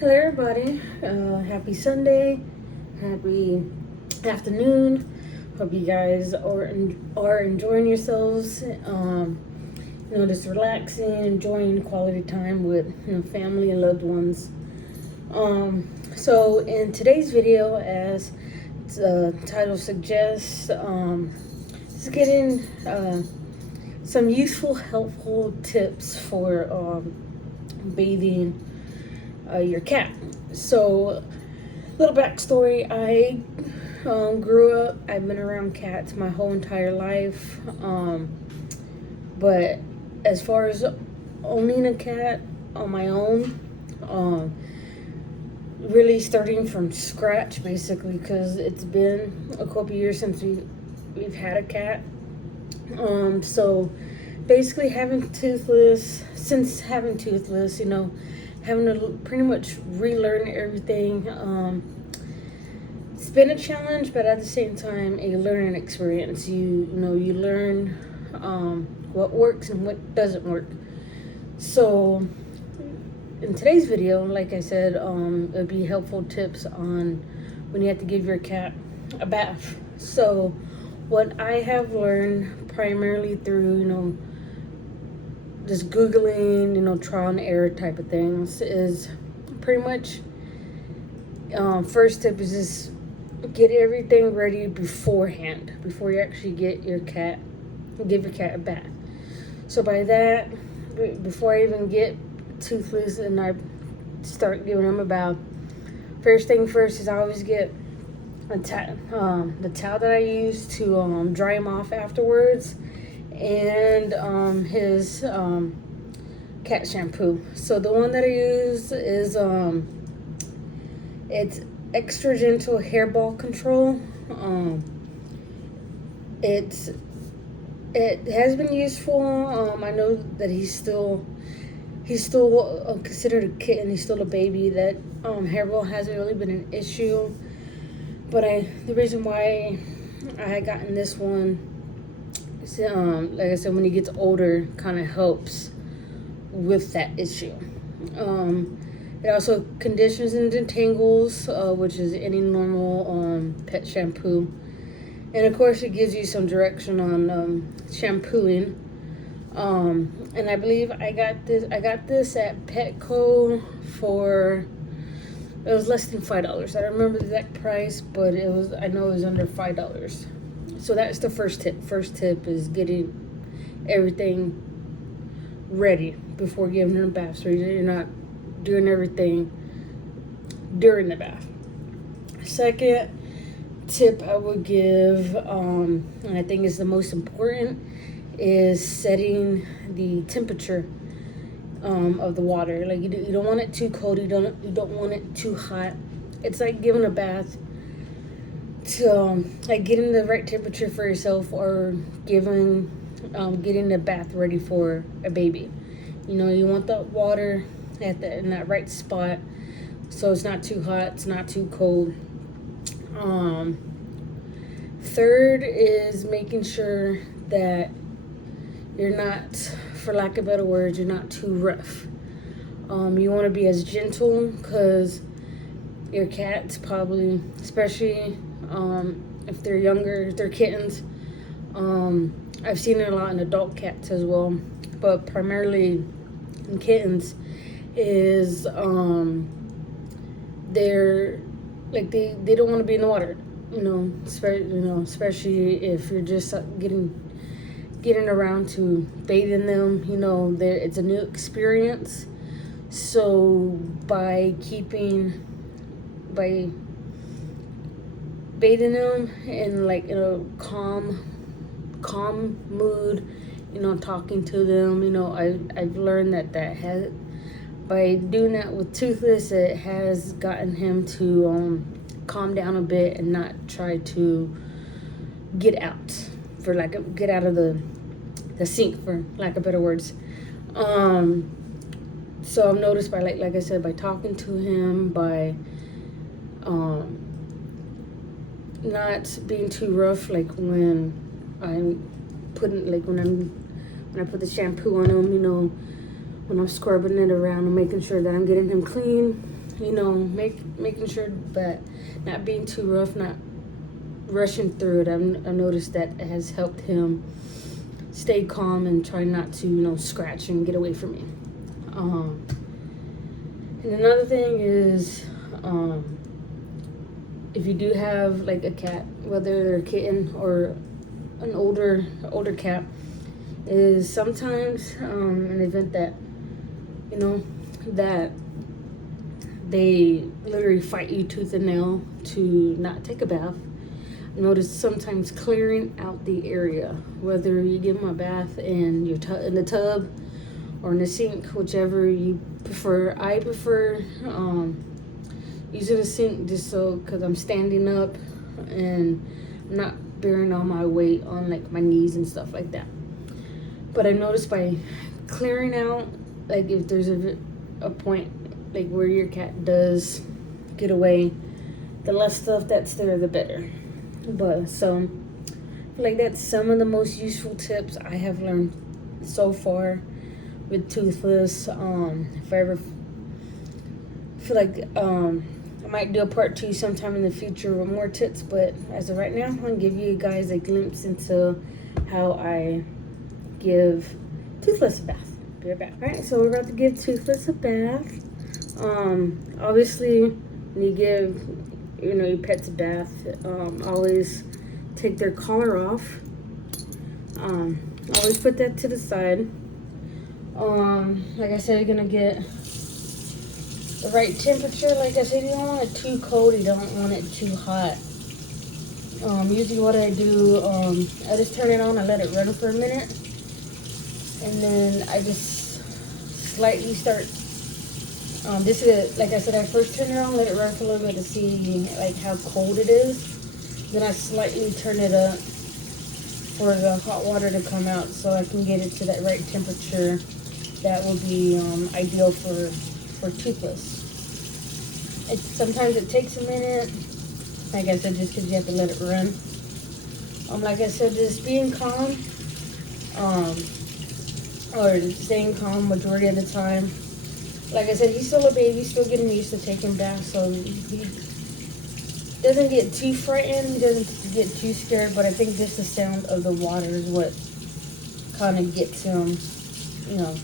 Hello, everybody. Happy Sunday. Happy afternoon. Hope you guys are enjoying yourselves. Just relaxing, enjoying quality time with family and loved ones. So in today's video, as the title suggests, just getting some useful, helpful tips for bathing your cat. So, little backstory: I grew up. I've been around cats my whole entire life. But as far as owning a cat on my own, really starting from scratch, basically, because it's been a couple years since we've had a cat. So basically, having Toothless, having having to pretty much relearn everything. It's been a challenge, but at the same time, a learning experience. You learn what works and what doesn't work. So in today's video, like I said, it'll be helpful tips on when you have to give your cat a bath. So what I have learned primarily through just Googling, trial and error type of things, is pretty much first tip is just get everything ready beforehand, before you actually give your cat a bath. So by that, before I even get Toothless and I start giving him a bath, first thing first is I always get the towel that I use to dry him off afterwards, and his cat shampoo. So the one that I use is it's extra gentle hairball control. It has been useful. I know that he's still considered a kitten. He's still a baby. That hairball hasn't really been an issue. But the reason why I had gotten this one, like I said, when he gets older, kind of helps with that issue. It also conditions and detangles, which is any normal pet shampoo, and of course it gives you some direction on shampooing. And I believe I got this at Petco for, it was less than $5. I don't remember the exact price, but I know it was under $5. So that's the first tip. First tip is getting everything ready before giving them a bath, so you're not doing everything during the bath. Second tip I would give, and I think is the most important, is setting the temperature of the water. Like you don't want it too cold. You don't want it too hot. It's like giving a bath to like getting the right temperature for yourself, or getting the bath ready for a baby. You want the water in that right spot, so it's not too hot, it's not too cold. Third is making sure that you're not, for lack of better words, you're not too rough. You want to be as gentle, because your cats probably, especially if they're younger, if they're kittens, I've seen it a lot in adult cats as well, but primarily in kittens, is they're like they don't want to be in the water, especially if you're just getting around to bathing them. It's a new experience. So by bathing them in a calm mood, talking to them, I've learned that by doing that with Toothless, it has gotten him to calm down a bit and not try to get out of the sink, for lack of better words. So I've noticed by like I said, by talking to him, by not being too rough, like when when I put the shampoo on him, when I'm scrubbing it around and making sure that I'm getting him clean, you know, making sure that not being too rough, not rushing through it. I've noticed that it has helped him stay calm and try not to, you know, scratch and get away from me. And another thing is, if you do have like a cat, whether a kitten or an older cat, is sometimes an event that, you know, that they literally fight you tooth and nail to not take a bath. Notice sometimes clearing out the area, whether you give them a bath in your in the tub or in the sink, whichever you prefer. I prefer using a sink just so, because I'm standing up and I'm not bearing all my weight on like my knees and stuff like that. But I noticed by clearing out, like if there's a point like where your cat does get away, the less stuff that's there, the better. But so I feel like that's some of the most useful tips I have learned so far with Toothless. If I ever feel like I might do a part 2 sometime in the future with more tips, but as of right now, I'm gonna give you guys a glimpse into how I give Toothless a bath. Be right back. Alright, so we're about to give Toothless a bath. Obviously when you give, you know, your pet's a bath, always take their collar off. Always put that to the side. Like I said, you're gonna get the right temperature. Like I said, you don't want it too cold, you don't want it too hot. Usually what I do, I just turn it on and let it run for a minute, and then I just slightly start. This is, like I said, I first turn it on, let it run for a little bit to see like how cold it is. Then I slightly turn it up for the hot water to come out, so I can get it to that right temperature that will be ideal for Toothless. Sometimes it takes a minute, like I said, just because you have to let it run. Like I said, just being calm, or staying calm majority of the time. Like I said, he's still a baby, still getting used to taking baths, so he doesn't get too frightened, he doesn't get too scared, but I think just the sound of the water is what kind of gets him, you know,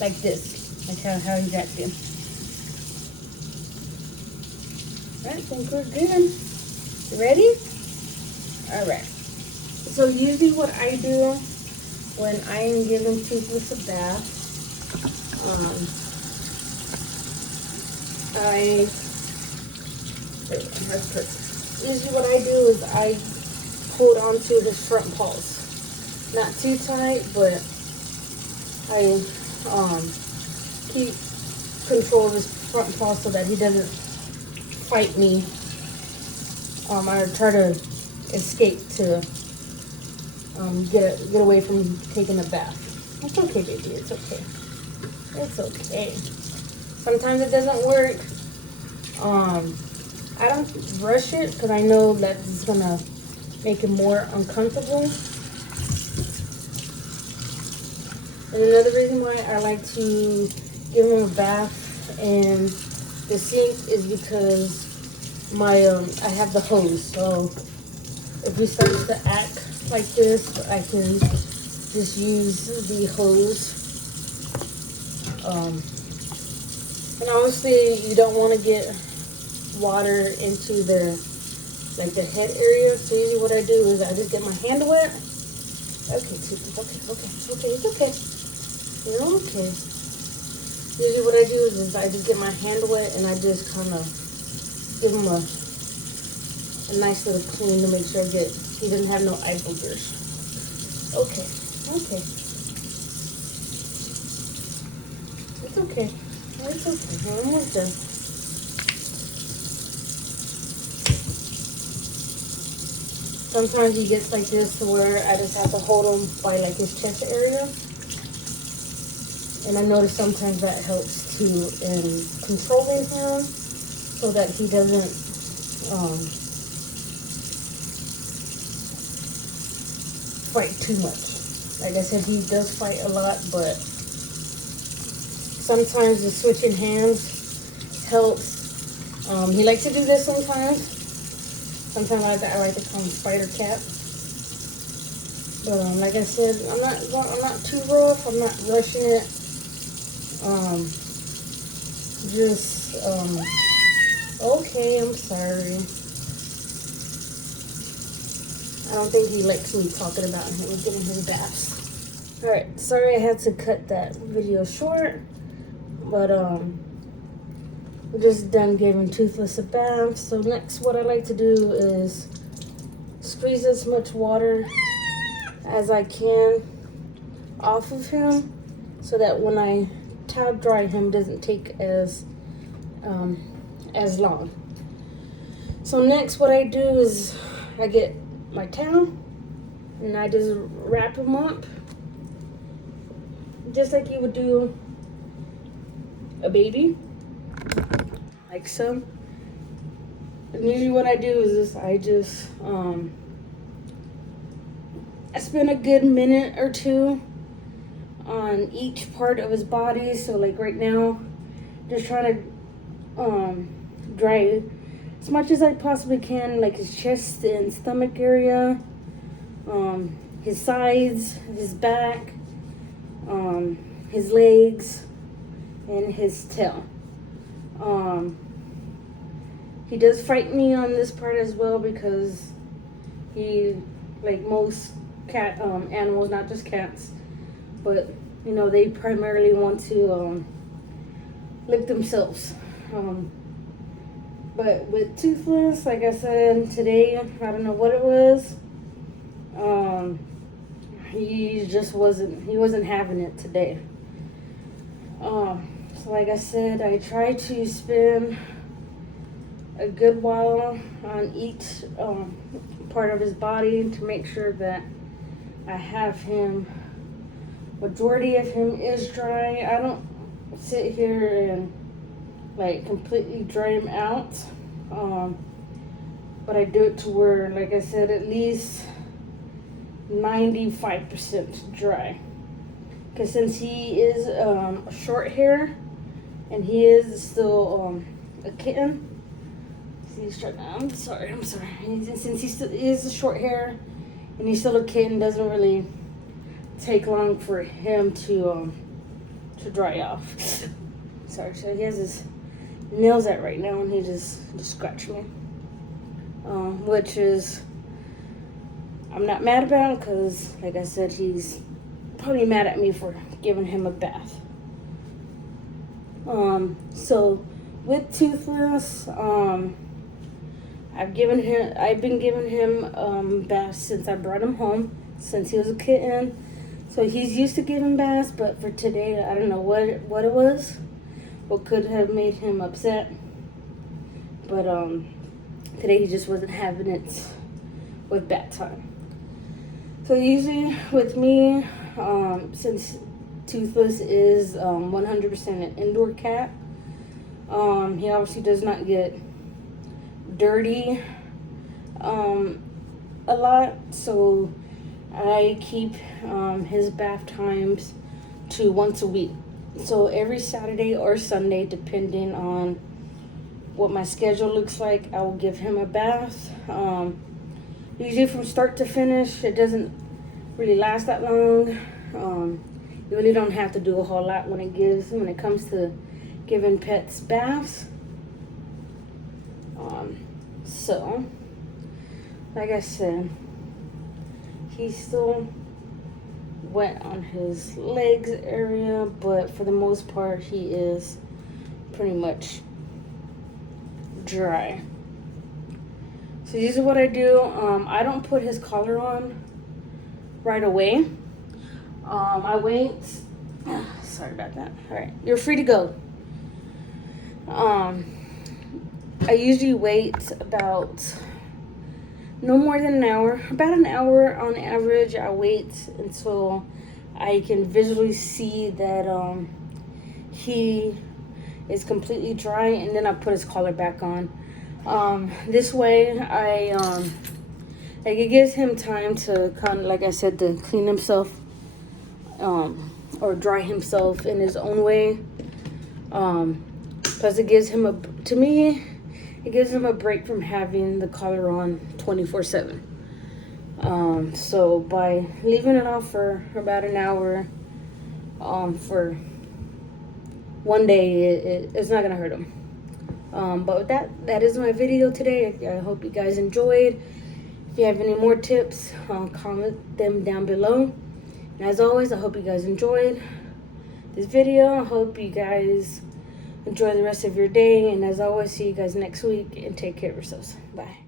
like this, like how he's acting. Alright, I think we're good. You ready? Alright. So usually what I do when I am giving Toothless a bath, usually what I do is I hold onto his front paws. Not too tight, but I keep control of his front paws so that he doesn't fight me. I try to escape to get away from taking a bath. It's okay, baby. It's okay. It's okay. Sometimes it doesn't work. I don't rush it because I know that it's gonna make him more uncomfortable. And another reason why I like to give him a bath in the sink is because I have the hose. So if he starts to act like this, I can just use the hose. And obviously you don't want to get water into the head area. So usually what I do is I just get my hand wet. Okay, okay, it's okay. You're okay. Usually what I do is I just get my hand wet and I just kind of give him a nice little clean to make sure that he doesn't have no eye boogers. Okay. It's okay. It's okay. We're almost done. Sometimes he gets like this to where I just have to hold him by like his chest area. And I notice sometimes that helps too in controlling him so that he doesn't fight too much. Like I said, he does fight a lot, but sometimes the switching hands helps He likes to do this sometimes. Sometimes I like to call him Spider Cat. But like I said, I'm not too rough. I'm not rushing it. Okay, I'm sorry. I don't think he likes me talking about him getting his baths. Alright, sorry I had to cut that video short. But we're just done giving Toothless a bath. So next what I like to do is squeeze as much water as I can off of him so that when I towel dry him doesn't take as long. So next what I do is I get my towel and I just wrap him up just like you would do a baby, like so. And usually what I do is I spend a good minute or two on each part of his body. So like right now, just trying to dry as much as I possibly can, like his chest and stomach area, his sides, his back, his legs, and his tail. He does fight me on this part as well because he, like most cat animals, not just cats, but you know, they primarily want to lick themselves. But with Toothless, like I said, today, I don't know what it was. He wasn't having it today. So like I said, I try to spend a good while on each part of his body to make sure that I have him, majority of him is dry. I don't sit here and like completely dry him out, but I do it to where, like I said, at least 95% dry. Because since he is short hair and he is still a kitten, he's trying. I'm sorry. Since he still is short hair and he's still a kitten, doesn't really take long for him to dry off. Sorry, so he has his nails out right now and he just scratched me, which is I'm not mad about, because like I said, he's probably mad at me for giving him a bath. So with Toothless, I've been giving him baths since I brought him home, since he was a kitten. So he's used to giving baths, but for today, I don't know what it was, what could have made him upset. But today he just wasn't having it with bath time. So usually with me, since Toothless is 100% an indoor cat, he obviously does not get dirty a lot, so I keep his bath times to once a week. So every Saturday or Sunday, depending on what my schedule looks like, I will give him a bath. Usually from start to finish, it doesn't really last that long. You really don't have to do a whole lot when it comes to giving pets baths. So, like I said, he's still wet on his legs area, but for the most part, he is pretty much dry. So usually what I do, I don't put his collar on right away. I wait. Sorry about that. All right, you're free to go. I usually wait about no more than an hour, about an hour on average. I wait until I can visually see that he is completely dry, and then I put his collar back on. This way, like it gives him time to kind of, like I said, to clean himself, or dry himself in his own way. Plus, it gives him to me, it gives them a break from having the collar on 24/7. So by leaving it off for about an hour, for one day, it's not gonna hurt them. But with that is my video today. I hope you guys enjoyed. If you have any more tips, comment them down below. And as always, I hope you guys enjoyed this video. I hope you guys enjoy the rest of your day. And as always, see you guys next week and take care of yourselves. Bye.